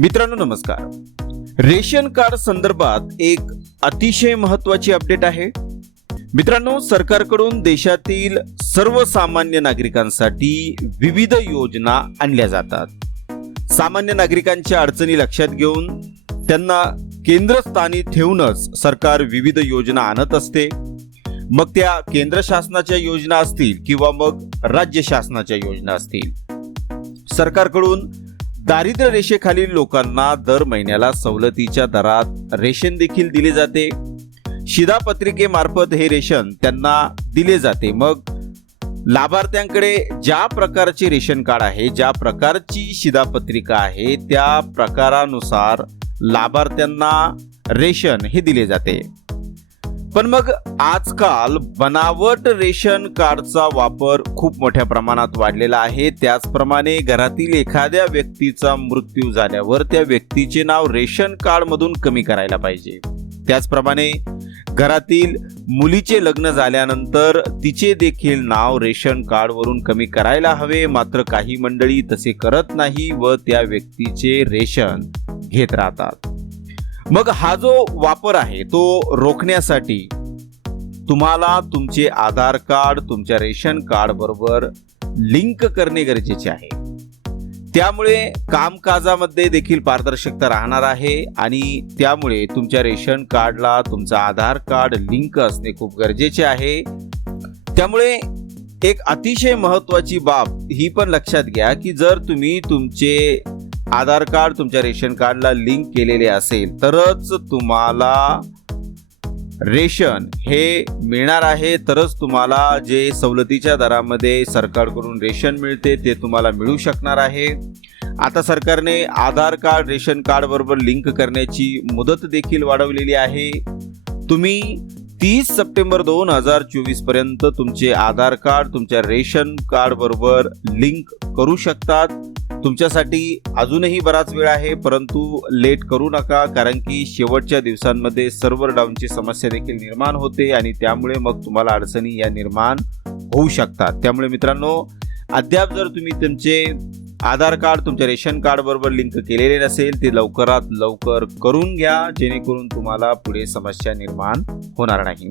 मित्रांनो नमस्कार. Ration card संदर्भात एक अतिशय महत्वाची अपडेट आहे. मित्रांनो सरकारकडून देशातील सर्वसामान्य नागरिकांसाठी विविध योजना आणल्या जातात. सामान्य नागरिकांच्या अडचणी लक्षात घेऊन त्यांना केंद्रस्थानी ठेवूनच सरकार विविध योजना आणत असते. मग त्या केंद्र शासनाच्या योजना असतील किंवा मग राज्य शासनाच्या योजना असतील. सरकारकडून दारिद्र्य रेषेखालील लोकांना दर महिन्याला सवलतीच्या दरात रेशन देखील दिले जाते. शिधापत्रिकेमार्फत हे रेशन त्यांना दिले जाते. मग लाभार्थ्यांकडे ज्या प्रकारचे रेशन कार्ड आहे ज्या प्रकारची शिधापत्रिका आहे त्या प्रकारानुसार लाभार्थ्यांना रेशन हे दिले जाते. पण मग आजकाल बनावट रेशन कार्डचा वापर खूप मोठ्या प्रमाणात वाढलेला आहे. त्याचप्रमाणे घरातील एखाद्या व्यक्तीचा मृत्यू झाल्यावर त्या व्यक्तीचे नाव रेशन कार्ड मधून कमी करायला पाहिजे. त्याचप्रमाणे घरातील मुलीचे लग्न झाल्यानंतर तिचे देखील नाव रेशन कार्डवरून कमी करायला हवे. मात्र काही मंडळी तसे करत नाही व त्या व्यक्तीचे रेशन घेत राहतात. मग हा जो वापर आहे तो रोखण्यासाठी तुम्हाला तुमचे आधार कार्ड तुमच्या रेशन कार्ड बरोबर लिंक करणे गरजेचे आहे. त्यामुळे कामकाजामध्ये देखील पारदर्शकता राहणार आहे आणि त्यामुळे तुमच्या रेशन कार्डला तुमचा आधार कार्ड लिंक असणे खूप गरजेचे आहे. त्यामुळे एक अतिशय महत्वाची बाब ही पण लक्षात घ्या की जर तुम्ही तुमचे आधार कार्ड तुमच्या रेशन कार्डला लिंक केलेले असेल तरच तुम्हाला रेशन हे मिळणार आहे. तरच तुम्हाला जे सवलतीच्या दरामध्ये सरकारकडून रेशन मिळते ते तुम्हाला मिळू शकणार आहे. आता सरकारने आधार कार्ड रेशन कार्डबरोबर लिंक करण्याची मुदत देखील वाढवलेली आहे. तुम्ही तीस सप्टेंबर दोन हजार चोवीसपर्यंत तुमचे आधार कार्ड तुमच्या रेशन कार्डबरोबर लिंक करू शकतात. तुमच्यासाठी अजूनही बराच वेळ आहे परंतु लेट करू नका कारण की शेवटच्या दिवसांमध्ये सर्व्हर डाऊनची समस्या देखील निर्माण होते आणि त्यामुळे मग तुम्हाला अडचणी या निर्माण होऊ शकतात. त्यामुळे मित्रांनो अद्याप जर तुम्ही तुमचे आधार कार्ड तुमच्या रेशन कार्ड बरोबर लिंक केलेले नसेल ते लवकरात लवकर करून घ्या जेणेकरून तुम्हाला पुढे समस्या निर्माण होणार नाही.